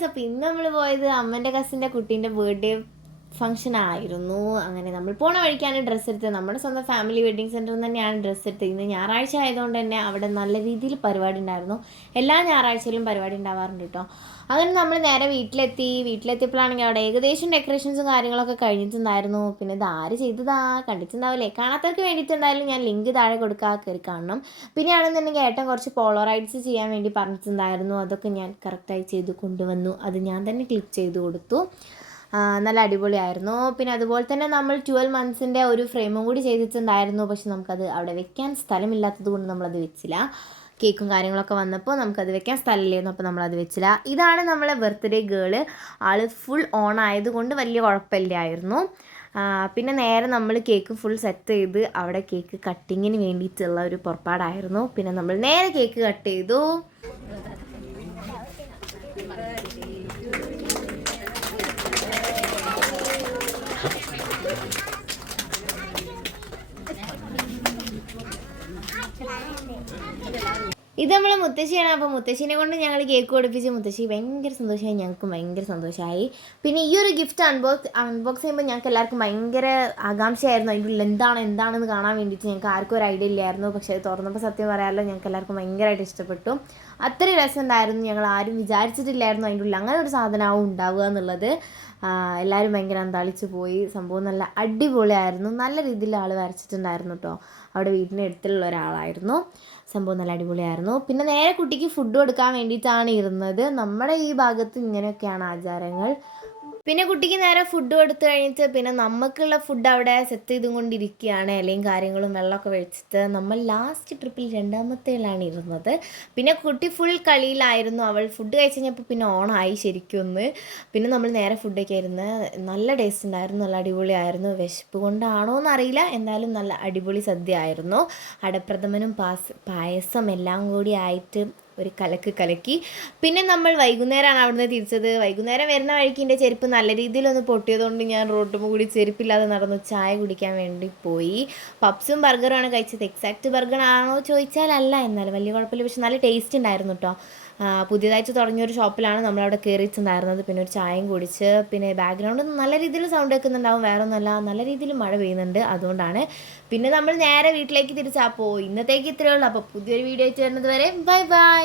Guys, അപ്പോൾ ഇന്ന് നമ്മൾ പോയത് അമ്മൻ്റെ കസിൻ്റെ കുട്ടീൻ്റെ ബർത്ത്ഡേ ഫംഗ്ഷൻ ആയിരുന്നു. അങ്ങനെ നമ്മൾ പോണ വഴിക്കാണ് ഡ്രസ്സ് എടുത്തത്. നമ്മുടെ സ്വന്തം ഫാമിലി വെഡ്ഡിങ് സെൻറ്ററിൽ തന്നെയാണ് ഡ്രസ്സ് എടുത്തത്. ഇന്ന് ഞായറാഴ്ച ആയതുകൊണ്ട് തന്നെ അവിടെ നല്ല രീതിയിൽ പരിപാടി ഉണ്ടായിരുന്നു. എല്ലാ ഞായറാഴ്ചയിലും പരിപാടി ഉണ്ടാവാറുണ്ട് കേട്ടോ. അങ്ങനെ നമ്മൾ നേരെ വീട്ടിലെത്തിയപ്പോഴാണെങ്കിൽ അവിടെ ഏകദേശം ഡെക്കറേഷൻസും കാര്യങ്ങളൊക്കെ കഴിഞ്ഞിട്ടുണ്ടായിരുന്നു. പിന്നെ ഇത് ആര് ചെയ്തതാ കണ്ടിട്ടുണ്ടാവില്ലേ? കാണാത്തവർക്ക് വേണ്ടിയിട്ട് എന്തായാലും ഞാൻ ലിങ്ക് താഴെ കൊടുക്കുക, കയറി കാണണം. പിന്നെയാണെന്നുണ്ടെങ്കിൽ ഏട്ടൻ കുറച്ച് പോളറൈഡ്സ് ചെയ്യാൻ വേണ്ടി പറഞ്ഞിട്ടുണ്ടായിരുന്നു. അതൊക്കെ ഞാൻ കറക്റ്റായി ചെയ്ത് കൊണ്ടുവന്നു. അത് ഞാൻ തന്നെ ക്ലിക്ക് ചെയ്ത് കൊടുത്തു. നല്ല അടിപൊളിയായിരുന്നു. പിന്നെ അതുപോലെ തന്നെ നമ്മൾ 12 മന്ത്സിൻ്റെ ഒരു ഫ്രെയിമും കൂടി ചെയ്തിട്ടുണ്ടായിരുന്നു. പക്ഷെ നമുക്കത് അവിടെ വെക്കാൻ സ്ഥലമില്ലാത്തത് കൊണ്ട് നമ്മളത് വെച്ചില്ല. കേക്കും കാര്യങ്ങളൊക്കെ വന്നപ്പോൾ നമുക്കത് വെക്കാൻ സ്ഥലമില്ലായിരുന്നു, അപ്പോൾ നമ്മളത് വെച്ചില്ല. ഇതാണ് നമ്മളെ birthday girl. All full on ആയതുകൊണ്ട് വലിയ കുഴപ്പമില്ലായിരുന്നു. പിന്നെ നേരെ നമ്മൾ കേക്ക് ഫുൾ സെറ്റ് ചെയ്ത് അവിടെ കേക്ക് കട്ടിങ്ങിന് വേണ്ടിയിട്ടുള്ള ഒരു പുറപ്പാടായിരുന്നു. പിന്നെ നമ്മൾ നേരെ കേക്ക് കട്ട് ചെയ്തു. ഇത് നമ്മളെ മുത്തശ്ശിയാണ്. അപ്പോൾ മുത്തശ്ശീനെ കൊണ്ട് ഞങ്ങൾ കേക്ക് കൊടുപ്പിച്ച് മുത്തശ്ശി ഭയങ്കര സന്തോഷമായി, ഞങ്ങൾക്കും ഭയങ്കര സന്തോഷമായി. പിന്നെ ഈ ഒരു ഗിഫ്റ്റ് അൺബോക്സ് ചെയ്യുമ്പോൾ ഞങ്ങൾക്ക് എല്ലാവർക്കും ഭയങ്കര ആകാംക്ഷയായിരുന്നു. അതിൻ്റെ ഉള്ളിൽ എന്താണെന്ന് കാണാൻ വേണ്ടിയിട്ട്. ഞങ്ങൾക്ക് ആർക്കും ഒരു ഐഡിയ ഇല്ലായിരുന്നു. പക്ഷേ അത് തുറന്നപ്പോൾ സത്യം പറയാമല്ലോ, ഞങ്ങൾക്ക് എല്ലാവർക്കും ഭയങ്കരമായിട്ട് ഇഷ്ടപ്പെട്ടു. അത്രയും രസമുണ്ടായിരുന്നു. ഞങ്ങൾ ആരും വിചാരിച്ചിട്ടില്ലായിരുന്നു അതിൻ്റെ ഉള്ളിൽ അങ്ങനെ ഒരു സാധനമാവും ഉണ്ടാവുക എന്നുള്ളത്. എല്ലാവരും ഭയങ്കര അന്താളിച്ച് പോയി. സംഭവം നല്ല അടിപൊളിയായിരുന്നു. നല്ല രീതിയിൽ ആൾ വരച്ചിട്ടുണ്ടായിരുന്നു കേട്ടോ. അവിടെ വീടിൻ്റെ അടുത്തുള്ള ഒരാളായിരുന്നു. സംഭവം നല്ല അടിപൊളിയായിരുന്നു. പിന്നെ നേരെ കുട്ടിക്ക് ഫുഡ് കൊടുക്കാൻ വേണ്ടിയിട്ടാണ് ഇരുന്നത്. നമ്മുടെ ഈ ഭാഗത്ത് ഇങ്ങനെയൊക്കെയാണ് ആചാരങ്ങൾ. പിന്നെ കുട്ടിക്ക് നേരെ ഫുഡ് കൊടുത്തു കഴിഞ്ഞിട്ട് പിന്നെ നമുക്കുള്ള ഫുഡ് അവിടെ സെറ്റ് ചെയ്തും കൊണ്ടിരിക്കുകയാണ്. ഇലയും കാര്യങ്ങളും വെള്ളമൊക്കെ വെച്ചിട്ട് നമ്മൾ ലാസ്റ്റ് ട്രിപ്പിൽ രണ്ടാമത്തേലാണ് ഇരുന്നത്. പിന്നെ കുട്ടി ഫുൾ കളിയിലായിരുന്നു. അവൾ ഫുഡ് കഴിച്ച് കഴിഞ്ഞപ്പോൾ പിന്നെ ഓണായി ശരിക്കും. പിന്നെ നമ്മൾ നേരെ ഫുഡൊക്കെ ആയിരുന്നു. നല്ല ടേസ്റ്റ് ഉണ്ടായിരുന്നു, നല്ല അടിപൊളിയായിരുന്നു. വിശപ്പ് കൊണ്ടാണോ എന്നറിയില്ല, എന്തായാലും നല്ല അടിപൊളി സദ്യ ആയിരുന്നു. അടപ്രഥമനും പായസം എല്ലാം കൂടി ആയിട്ട് ഒരു കലക്കി. പിന്നെ നമ്മൾ വൈകുന്നേരമാണ് അവിടുന്ന് തിരിച്ചത്. വൈകുന്നേരം വരുന്ന വഴിക്ക് എൻ്റെ ചെരുപ്പ് നല്ല രീതിയിലൊന്ന് പൊട്ടിയതുകൊണ്ട് ഞാൻ റോട്ടും കൂടി ചെരുപ്പില്ലാതെ നടന്നു ചായ കുടിക്കാൻ വേണ്ടി പോയി. പപ്സും ബർഗറുമാണ് കഴിച്ചത്. എക്സാക്റ്റ് ബർഗർ ആണോ ചോദിച്ചാൽ അല്ല, എന്നാലും വലിയ കുഴപ്പമില്ല. പക്ഷെ നല്ല ടേസ്റ്റ് ഉണ്ടായിരുന്നു കേട്ടോ. പുതിയതായിട്ട് തുടങ്ങിയൊരു ഷോപ്പിലാണ് നമ്മളവിടെ കയറിയിട്ടുണ്ടായിരുന്നത്. പിന്നെ ഒരു ചായയും കുടിച്ച്. പിന്നെ ബാക്ക്ഗ്രൗണ്ട് നല്ല രീതിയിൽ സൗണ്ട് കേൾക്കുന്നുണ്ടാവും, വേറെ ഒന്നുമല്ല, നല്ല രീതിയിൽ മഴ പെയ്യുന്നുണ്ട്, അതുകൊണ്ടാണ്. പിന്നെ നമ്മൾ നേരെ വീട്ടിലേക്ക് തിരിച്ചാൽ ഇന്നത്തേക്ക് ഇത്രയേ ഉള്ളൂ. അപ്പോൾ പുതിയൊരു വീഡിയോ ആയിട്ട് വരുന്നത് വരെ ബൈ ബൈ.